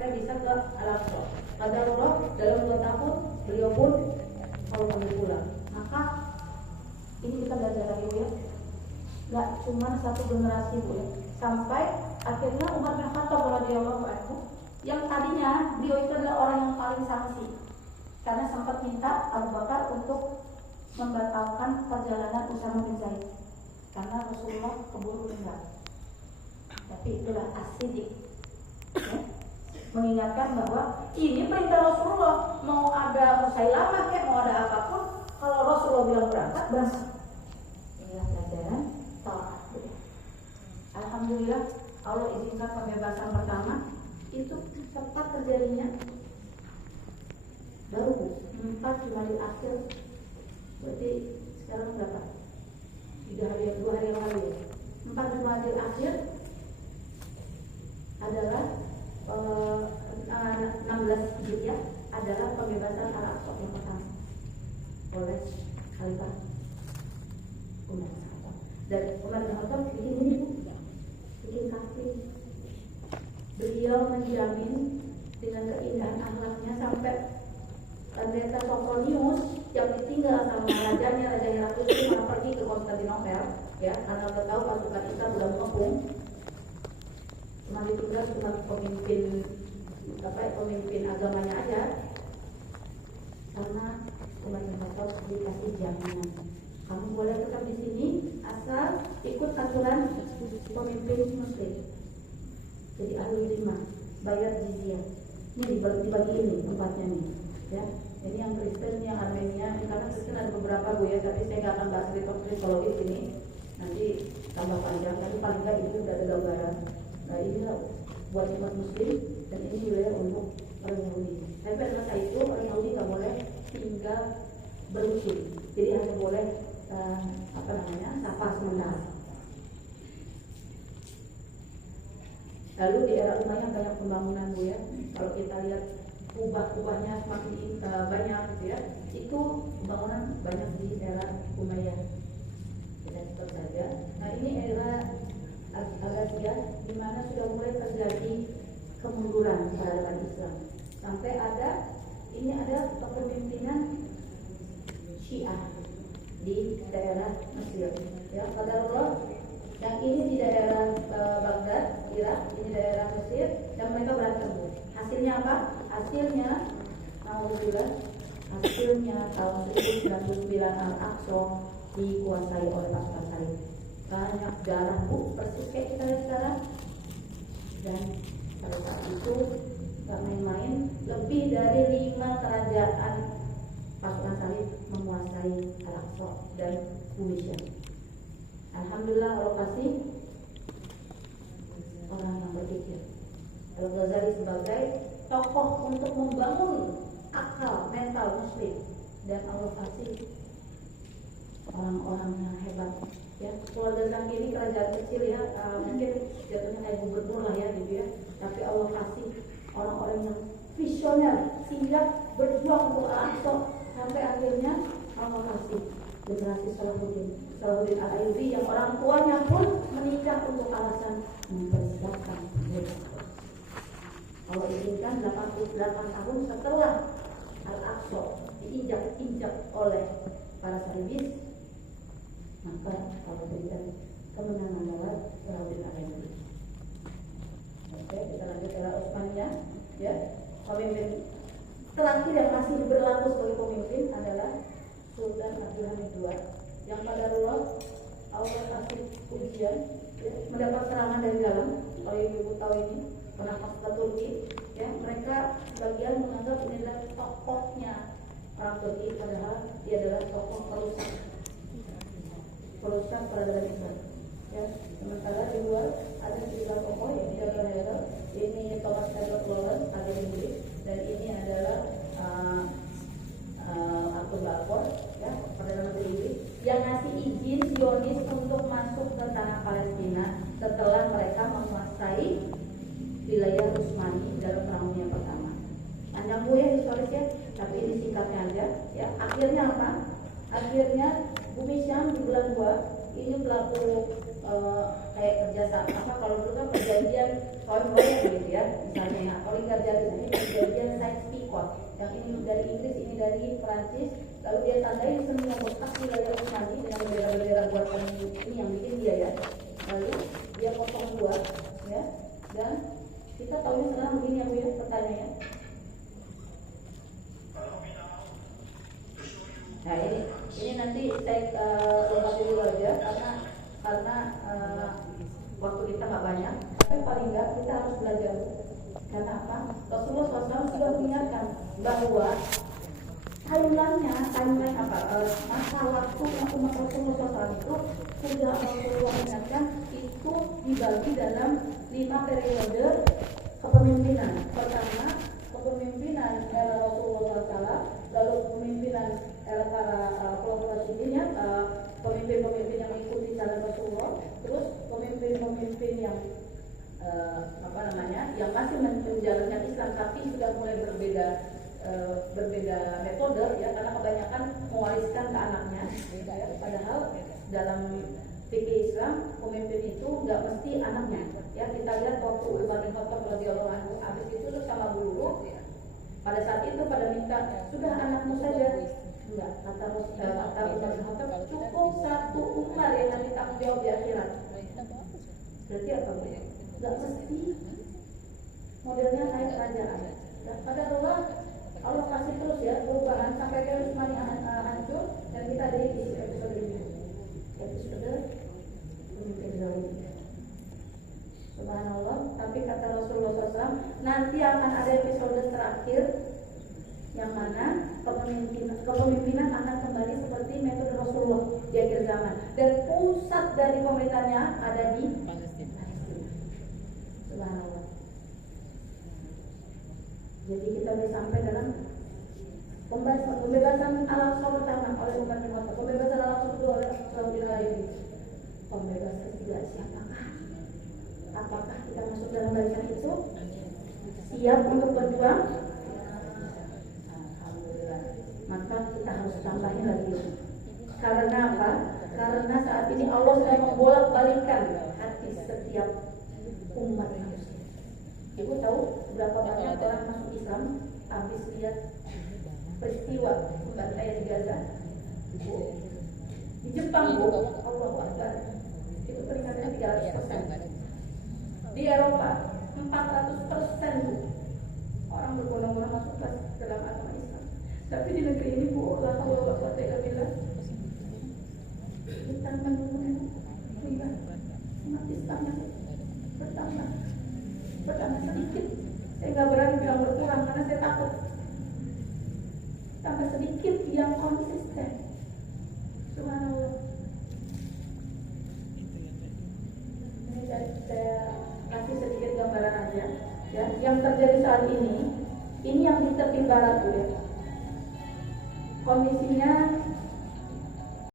saya bisa ke Al-Aqsa. Qadarullah dalam 2 tahun beliau pun mau kembali pulang. Maka ini kita belajar lagi Bu ya. Nggak cuma satu generasi Bu ya. Sampai akhirnya Umar bin Khattab radhiyallahu anhu yang tadinya beliau itu adalah orang yang paling sanksi karena sempat minta Abu Bakar untuk membatalkan perjalanan Usama bin Zaid karena Rasulullah keburu meninggal. Tapi itulah as-siddiq ya, mengingatkan bahwa ini perintah Rasulullah, mau ada Musailamah kayak mau ada apapun, kalau Rasulullah bilang berangkat berangkat. Inilah pelajaran taat. Alhamdulillah Allah izinkan pembebasan pertama itu tepat terjadinya baru 4 Jumadil Akhir, berarti sekarang berapa? 2 hari yang lalu ya. 4 Jumadil Akhir adalah 16 Hijriah adalah pembebasan Al-Aqsa yang pertama oleh Khalifah Umar bin Khattab. Dan Umar bin Khattab bikin ini bikin kafir. Beliau menjamin dengan keindahan akhlaknya sampai pendeta Soponius yang ditinggal sama rajanya, Raja Heraklius itu malah pergi ke Konstantinopel ya, karena udah tahu pasukan Islam udah mengepung. Cuma ditinggal cuma pemimpin agamanya aja, karena Umar bin Khattab dikasih jaminan kamu boleh tetap di sini asal ikut aturan pemimpin Muslim. Jadi ahli zimah, bayar jizyah. Ini dibagi ini tempatnya nih, ya. Ini yang Kristen, yang Armenia. Karena Kristen ada beberapa Bu ya, tapi saya nggak akan bahas kristologis ini. Nanti tambah panjang. Tapi paling nggak itu sudah ada gambaran. Nah inilah buat umat Muslim dan ini wilayah untuk orang Yahudi. Tapi pada masa itu orang Yahudi nggak boleh tinggal berusin. Jadi hanya boleh safar sementara. Lalu di era Umayyah banyak pembangunan Bu ya. Kalau kita lihat kubah-kubahnya semakin banyak gitu ya. Itu pembangunan banyak di era Umayyah. Kita tetap saja. Nah ini era Al-Ghazniyah di mana sudah mulai terjadi kemunduran peradaban Islam. Sampai ini ada kepemimpinan Syiah di daerah Mesir. Ya, qadarullah. Yang ini di daerah Baghdad, Irak, ini daerah Mesir, dan mereka berantem. Hasilnya apa? Hasilnya tahun 1099 Al-Aqsa dikuasai oleh pasukan Salib. Banyak darah Bu, persis kayak kita lihat sekarang. Dan pada saat itu gak main-main, lebih dari 5 kerajaan pasukan Salib menguasai Al-Aqsa dan Bumi Syam. Alhamdulillah Allah kasih orang yang berpikir. Al-Ghazali sebagai tokoh untuk membangun akal mental Muslim, dan Allah kasih orang-orang yang hebat. Ya, keluarga Zaki ini kerajaan kecil ya, mungkin jatuhnya kayak gubernur lah ya gitu ya. Tapi Allah kasih orang-orang yang visioner, siap berjuang untuk Al-Aqsa, sampai akhirnya Allah kasih generasi Salahuddin Al-Ayyubi yang orang tuanya pun menikah untuk alasan mempersiapkan mereka. Allah izinkan 88 tahun setelah Al-Aqsa diinjak-injak oleh para Salibis, maka Allah berikan kemenangan lewat Salahuddin Al-Ayyubi. Oke, kita lanjut era Utsmaniyah ya. Pemimpin terakhir yang masih berlaku sebagai pemimpin adalah Sultan Abdul Hamid II, yang pada Allah kasih ujian ya, mendapat serangan dari dalam. Kalau ibu tahu ini pernah ke Turki ya, mereka sebagian menganggap ini adalah tokohnya orang Turki, padahal dia adalah tokoh perusak peradaban Islam ya. Sementara di luar ada sejumlah tokoh yang tidak berhero. Ini Thomas Edward Lawrence, ada Inggris, dan ini adalah Abdul Balfour ya, Perdana Menteri Inggris, yang ngasih izin Zionis untuk masuk ke tanah Palestina setelah mereka menguasai wilayah Utsmani dalam Perang Dunia Pertama. Panjang Bu ya historis ya, tapi ini singkatnya aja ya. Akhirnya apa? Akhirnya Bumi Syam dibelah 2. Ini berlaku kayak kerjasama apa, kalau dulu kan perjanjian koin gitu ya. ya, misalnya. Nah, oligarcharis ini bagian side pivot. Yang ini dari Inggris, ini dari Prancis. Lalu dia tandai semua bekas wilayah Utsmani dengan bendera-bendera buatan ini yang bikin dia ya. Lalu dia potong dua, ya. Dan kita tahunya sekarang begini yang Bu, pertanyaannya. Nah ini nanti saya lompati dulu aja karena waktu kita nggak banyak. Tapi paling nggak kita harus belajar. Karena apa? Rasulullah SAW sudah mengingatkan bahwa timeline apa? Masa waktu yang umat Rasulullah SAW itu sudah Rasulullah ingatkan itu dibagi dalam 5 periode kepemimpinan. Pertama, kepemimpinan era Rasulullah SAW, lalu kepemimpinan era para kelompok Rasulullah, pemimpin-pemimpin yang mengikuti jalan Rasulullah, terus pemimpin-pemimpin yang yang masih menjalankan Islam tapi sudah mulai berbeda metode ya, karena kebanyakan mewariskan ke anaknya ya. Padahal dalam fikih Islam pemimpin itu nggak mesti anaknya ya. Kita lihat waktu Umar bin Khattab radhiyallahu anhu habis itu terus sama guru pada saat itu pada minta sudah anakmu saja. Enggak, kata Umar bin Khattab cukup satu Umar yang nanti tanggung jawab di akhirat. Berarti apa Bu? Nggak mesti modelnya naik kerajaan. Padahal Allah kasih terus ya perubahan sampai ke Utsmani hancur dan kita ada di episode ini. Episode pemimpin Zalim. Subhanallah. Tapi kata Rasulullah SAW, nanti akan ada episode terakhir yang mana kepemimpinan akan kembali seperti metode Rasulullah di akhir zaman. Dan pusat dari pemerintahnya ada di Palestina. Subhanallah. Jadi kita bisa sampai dalam pembebasan Al-Aqsa pertama oleh Umar bin Khattab, pembebasan Al-Aqsa kedua oleh Saudina Ali, pembebasan ketiga siapakah? Apakah kita masuk dalam barisan itu? Siap untuk berjuang? Alhamdulillah. Maka kita harus tambahin lagi. Karena apa? Karena saat ini Allah sedang membolak-balikkan hati setiap umat manusia. Ibu tahu berapa banyak orang masuk Islam habis lihat peristiwa pembantaian di Gaza? Di Jepang Bu, Allahu Akbar, itu peningkatannya 300%. Di Eropa 400% Bu, orang berbondong-bondong masuk ke dalam agama Islam. Tapi di negeri ini Bu, la haula wala quwwata illa billah, kita menunggu umat Islam yang bertambah sedikit. Saya nggak berani bilang berkurang karena saya takut. Tambah sedikit yang konsisten. Subhanallah. Ini saya kasih sedikit gambaran aja. Ya, yang terjadi saat ini yang di tepi barat Bu ya. Kondisinya